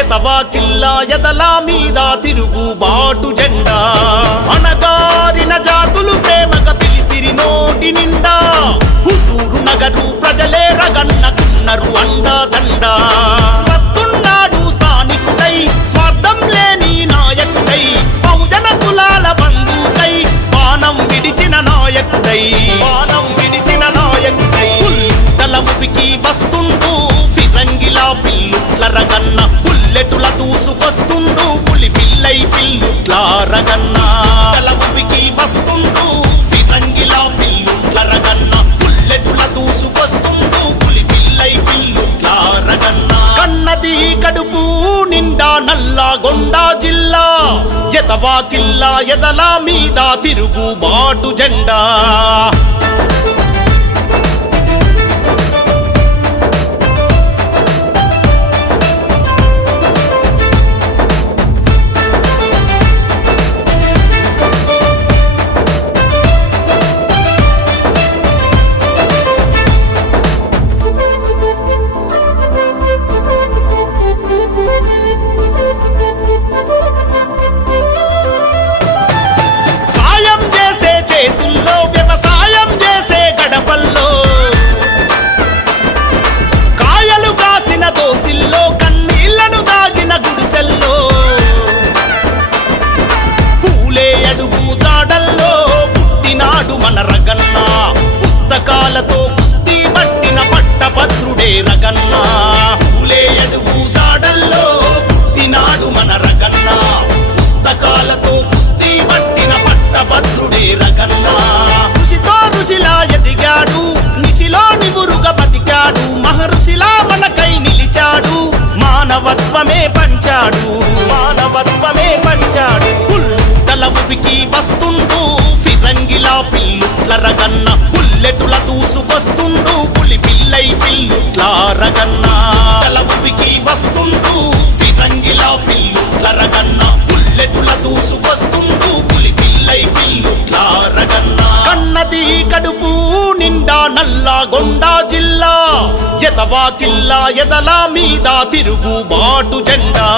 ఎతవా కిల్లా ఎదలా మీద తిరుగుబాటు జెండా అణగారిన జాతులు ప్రేమగా పిలిసిరి నోటి నిండా హుజూరు నగరు ప్రజలే రగన్నకున్నరు అండా దండా వస్తున్నాడు స్థానికుడై స్వార్థం లేని నాయకుడై బహుజన కులాల బంధుకై బాణం విడిచిన నాయకుడై తలముపికి వస్తుండు ఫిరంగిలా పిల్లుట్ల రగన్న బుల్లెటుల దూసుకొస్తుండు పులి పిల్లై పిల్లుట్ల రగన్న తలముపికి వస్తుండు ఫిరంగిలా పిల్లుట్ల రగన్న బుల్లెటుల దూసుకొస్తుండు పులి పిల్లై పిల్లుట్ల రగన్న కన్నది కడుపు నిండా నల్లగొండ జిల్లా ఎతవా కిల్లా ఎదలా మీద తిరుగుబాటు జెండా వ్యవసాయం చేసే గడపల్లో కాయలు కాసిన దోసిల్లో కన్నీళ్లను దాగిన గుడిసెల్లో పూలే అడుగు జాడల్లో పుట్టినాడు మన రగన్న పుస్తకాలతో కుస్తీ పట్టిన పట్టభద్రుడే రగన్న పూలే అడుగు జాడల్లో పుట్టినాడు మన రగన్న పుస్తకాలతో కుస్తీ పట్టిన పట్టభద్రుడే రగన్న ఋషిలా ఎదిగాడు నిశిలో నివురుగా బతికాడు మహర్షిలా మనకై నిలిచాడు మానవత్వమే పంచాడు పుల్లుటల ఉబికి వస్తుండు ఫిరంగిలా పిల్లుట్ల రగన్న బుల్లెటుల దూసుకొస్తుండు పులి పిల్లై పిల్లుట్ల రగన్న తల ఉబికి వస్తుండు ఫిరంగిలా పిల్లుట్ల రగన్న బుల్లెటుల దూసుకొస్తుండు పులి పిల్లై పిల్లుట్ల రగన్న కన్నది కడుపు నిండా నల్లగొండ జిల్లా ఎతవా కిల్లా ఎదలా మీద తిరుగుబాటు జెండా